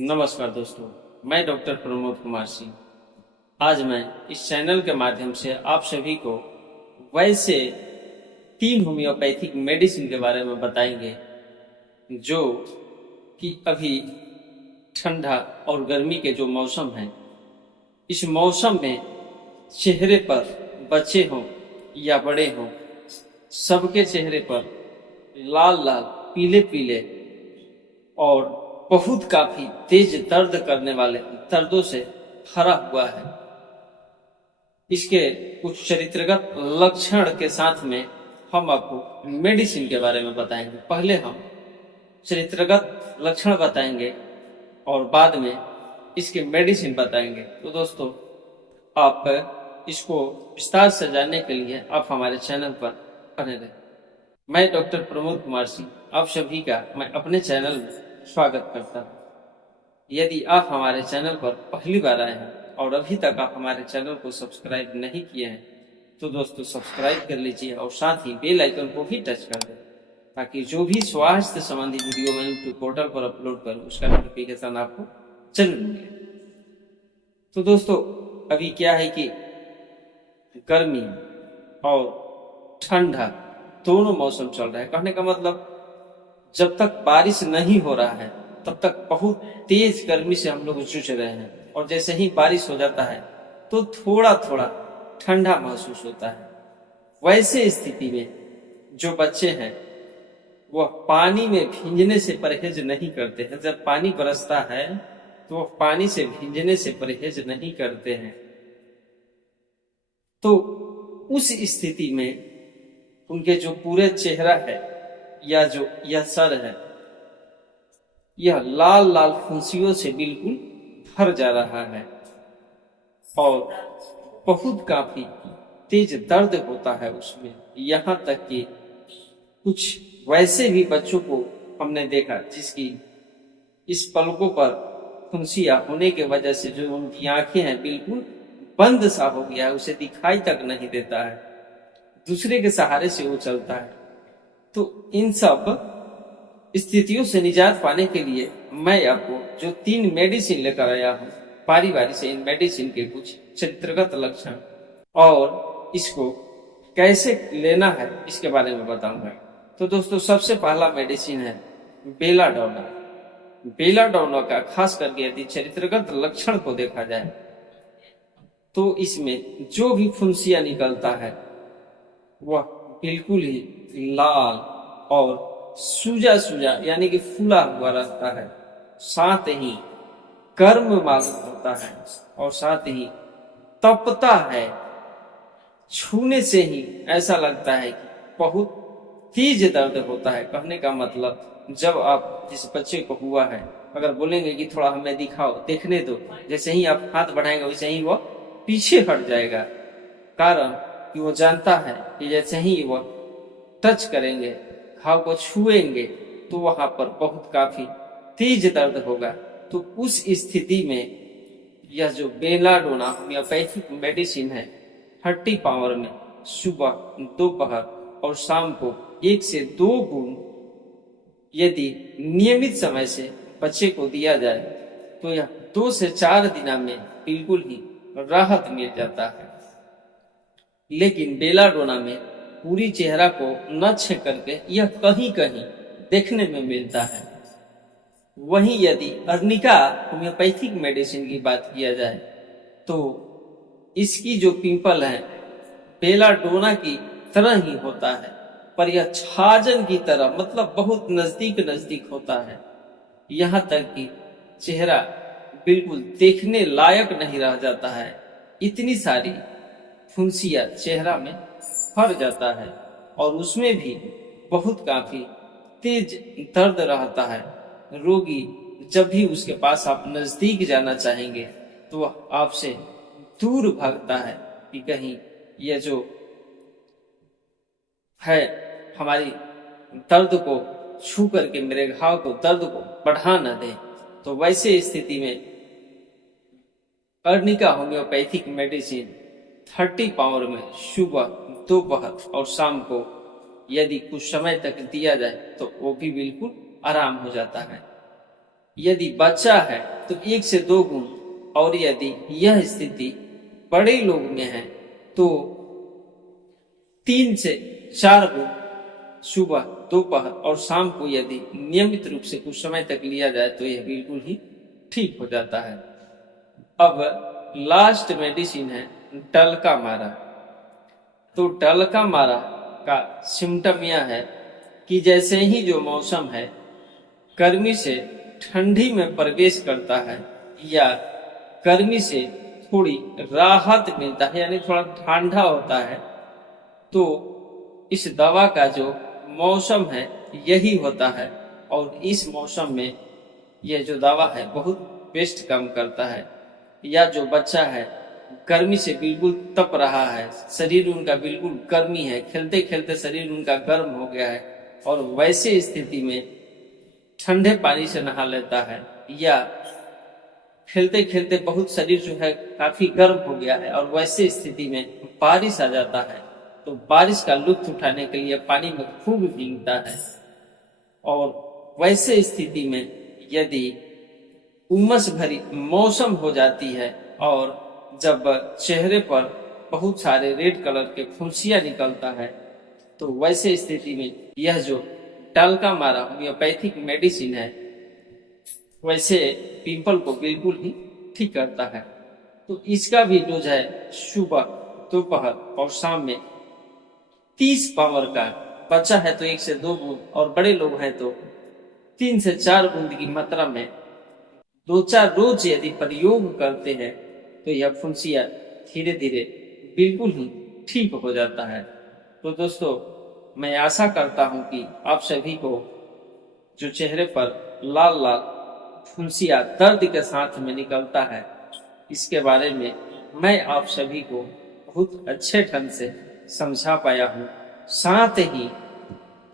नमस्कार दोस्तों, मैं डॉक्टर प्रमोद कुमार सिंह। आज मैं इस चैनल के माध्यम से आप सभी को वैसे 3 होम्योपैथिक मेडिसिन के बारे में बताएंगे जो कि अभी ठंडा और गर्मी के जो मौसम है, इस मौसम में चेहरे पर बच्चे हों या बड़े हों, सबके चेहरे पर लाल लाल पीले पीले और बहुत काफी तेज दर्द करने वाले दर्दों से भरा हुआ है। इसके कुछ चरित्रगत लक्षण के साथ में हम आपको मेडिसिन के बारे में बताएंगे। पहले हम चरित्रगत लक्षण बताएंगे और बाद में इसके मेडिसिन बताएंगे। तो दोस्तों, आप इसको विस्तार से जानने के लिए आप हमारे चैनल पर बने रहें। मैं डॉक्टर प्रमोद कुमार सिंह आप सभी का मैं अपने चैनल में स्वागत करता हूँ। यदि आप हमारे चैनल पर पहली बार आए हैं और अभी तक आप हमारे चैनल को सब्सक्राइब नहीं किए हैं, तो दोस्तों सब्सक्राइब कर लीजिए और साथ ही बेल आइकन को भी टच कर दें, ताकि जो भी स्वास्थ्य संबंधी वीडियो मैं यूट्यूब पोर्टल पर अपलोड करूँ उसका नोटिफिकेशन आपको जरूर मिले। तो दोस्तों, अभी क्या है कि गर्मी और ठंडा दोनों मौसम चल रहा है। कहने का मतलब, जब तक बारिश नहीं हो रहा है तब तक बहुत तेज गर्मी से हम लोग जूझ रहे हैं, और जैसे ही बारिश हो जाता है तो थोड़ा थोड़ा ठंडा महसूस होता है। वैसे स्थिति में जो बच्चे हैं वह पानी में भींजने से परहेज नहीं करते हैं। जब पानी बरसता है तो वह पानी से भींजने से परहेज नहीं करते हैं। तो उस स्थिति में उनके जो पूरे चेहरा है या जो यह सर है, यह लाल लाल फुंसियों से बिल्कुल भर जा रहा है और बहुत काफी तेज दर्द होता है उसमें। यहाँ तक कि कुछ वैसे भी बच्चों को हमने देखा जिसकी इस पलकों पर फुंसियां होने की वजह से जो उनकी आंखें हैं बिल्कुल बंद सा हो गया है, उसे दिखाई तक नहीं देता है, दूसरे के सहारे से वो चलता है। तो इन सब स्थितियों से निजात पाने के लिए मैं आपको जो 3 मेडिसिन लेकर आया हूँ, बारी बारी से इन मेडिसिन के कुछ चरित्रगत लक्षण और इसको कैसे लेना है इसके बारे में बताऊंगा। तो दोस्तों, सबसे पहला मेडिसिन है बेलाडोना। बेलाडोना का खास करके यदि चरित्रगत लक्षण को देखा जाए तो इसमें जो भी फुंसिया निकलता है वह बिल्कुल ही लाल और सूजा सूजा यानी कि फूला हुआ रहता है, साथ ही गर्म मालूम होता है और साथ ही तपता है। छूने से ही ऐसा लगता है कि बहुत तेज दर्द होता है। कहने का मतलब, जब आप जिस बच्चे को हुआ है अगर बोलेंगे कि थोड़ा हमें दिखाओ, देखने दो, जैसे ही आप हाथ बढ़ाएंगे वैसे ही वह पीछे हट जाएगा। कारण कि वो जानता है कि जैसे ही वह टच करेंगे, घाव को छुएंगे, तो वहां पर बहुत काफी तेज दर्द होगा। तो उस स्थिति में यह जो बेलाडोना होम्योपैथिक मेडिसिन है, 30 पावर में सुबह, दोपहर और शाम को 1 से 2 बूंद यदि नियमित समय से बच्चे को दिया जाए तो यह 2 से 4 दिन में बिल्कुल ही राहत मिल जाता है। लेकिन बेलाडोना में पूरी चेहरा को न छेक करके यह कहीं कहीं देखने में मिलता है। वहीं यदि अर्निका होम्योपैथिक मेडिसिन की बात किया जाए तो इसकी जो पिंपल है बेलाडोना की तरह ही होता है, पर यह छाजन की तरह, मतलब बहुत नजदीक नजदीक होता है। यहाँ तक कि चेहरा बिल्कुल देखने लायक नहीं रह जाता है, इतनी सारी फुंसिया चेहरा में भर जाता है और उसमें भी बहुत काफी तेज दर्द रहता है। रोगी जब भी उसके पास आप नजदीक जाना चाहेंगे तो वह आपसे दूर भागता है कि कहीं यह जो है हमारी दर्द को छू करके मेरे घाव को, दर्द को बढ़ा न दे। तो वैसे स्थिति में अर्निका होम्योपैथिक मेडिसिन 30 पावर में सुबह, दोपहर और शाम को यदि कुछ समय तक दिया जाए तो वो भी बिल्कुल आराम हो जाता है। यदि बच्चा है तो 1 से 2 गुण, और यदि यह स्थिति बड़े लोग में है तो 3 से 4 गुण सुबह, दोपहर और शाम को यदि नियमित रूप से कुछ समय तक लिया जाए तो यह बिल्कुल ही ठीक हो जाता है। अब लास्ट मेडिसिन है डलका मारा। तो डलका मारा का सिम्टम यह है कि जैसे ही जो मौसम है गर्मी से ठंडी में प्रवेश करता है या गर्मी से थोड़ी राहत मिलता है, यानी थोड़ा ठंडा होता है, तो इस दवा का जो मौसम है यही होता है। और इस मौसम में यह जो दवा है बहुत बेस्ट काम करता है। या जो बच्चा है गर्मी से बिल्कुल तप रहा है, शरीर उनका बिल्कुल गर्मी है, खेलते खेलते शरीर उनका गर्म हो गया है, और वैसे स्थिति में ठंडे पानी से नहा लेता है, या खेलते खेलते बहुत शरीर जो है काफी गर्म हो गया है और वैसे स्थिति में बारिश आ जाता है, तो बारिश का लुत्फ उठाने के लिए पानी में खूब भीगता है। और वैसे स्थिति में यदि उमस भरी मौसम हो जाती है और जब चेहरे पर बहुत सारे रेड कलर के फुंसियां निकलता है, तो वैसे स्थिति में यह जो डलका मारा होम्योपैथिक मेडिसिन है वैसे पिंपल को बिल्कुल ही ठीक करता है। तो इसका भी डोज है सुबह, दोपहर और शाम में 30 पावर का। बच्चा है तो 1 से 2 बूंद और बड़े लोग हैं तो 3 से 4 बूंद की मात्रा में 2-4 रोज यदि प्रयोग करते हैं तो यह फुंसिया धीरे धीरे बिल्कुल ही ठीक हो जाता है। तो दोस्तों, मैं आशा करता हूं कि आप सभी को जो चेहरे पर लाल लाल फुंसिया दर्द के साथ में निकलता है, इसके बारे में मैं आप सभी को बहुत अच्छे ढंग से समझा पाया हूँ। साथ ही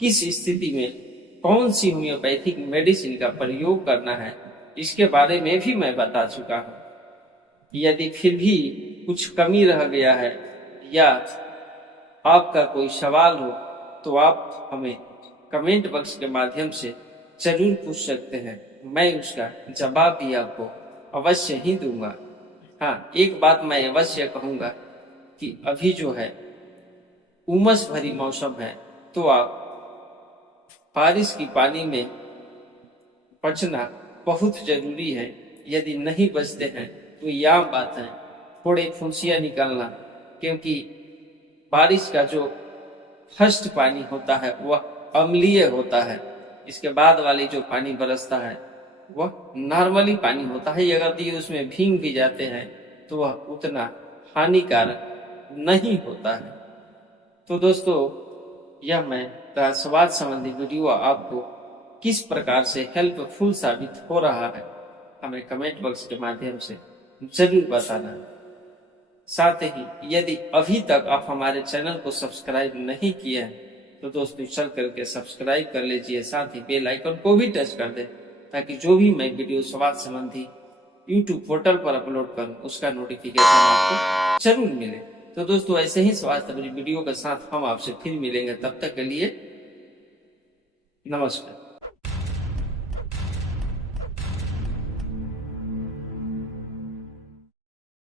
किस स्थिति में कौन सी होम्योपैथिक मेडिसिन का प्रयोग करना है इसके बारे में भी मैं बता चुका हूँ। यदि फिर भी कुछ कमी रह गया है या आपका कोई सवाल हो तो आप हमें कमेंट बॉक्स के माध्यम से जरूर पूछ सकते हैं, मैं उसका जवाब भी आपको अवश्य ही दूंगा। हाँ, एक बात मैं अवश्य कहूंगा कि अभी जो है उमस भरी मौसम है, तो आप बारिश की पानी में बचना बहुत जरूरी है। यदि नहीं बचते हैं तो यह बात है थोड़े फुंसियां निकलना, क्योंकि बारिश का जो फर्स्ट पानी होता है वह अम्लीय होता है। इसके बाद वाली जो पानी बरसता है वह नॉर्मली पानी होता है। अगर ये उसमें भीग भी जाते हैं तो वह उतना हानिकारक नहीं होता है। तो दोस्तों, यह मैं स्वास्थ्य संबंधी वीडियो आपको किस प्रकार से हेल्पफुल साबित हो रहा है हमें कमेंट बॉक्स के माध्यम से जरूर बताना। साथ ही यदि अभी तक आप हमारे चैनल को सब्सक्राइब नहीं किए हैं तो दोस्तों चल करके सब्सक्राइब कर लीजिए, साथ ही बेल आइकन को भी टच कर दें ताकि जो भी मैं वीडियो स्वास्थ्य संबंधी यूट्यूब पोर्टल पर अपलोड करूं उसका नोटिफिकेशन आपको जरूर मिले। तो दोस्तों, ऐसे ही स्वास्थ्य वीडियो के साथ हम आपसे फिर मिलेंगे। तब तक के लिए नमस्कार।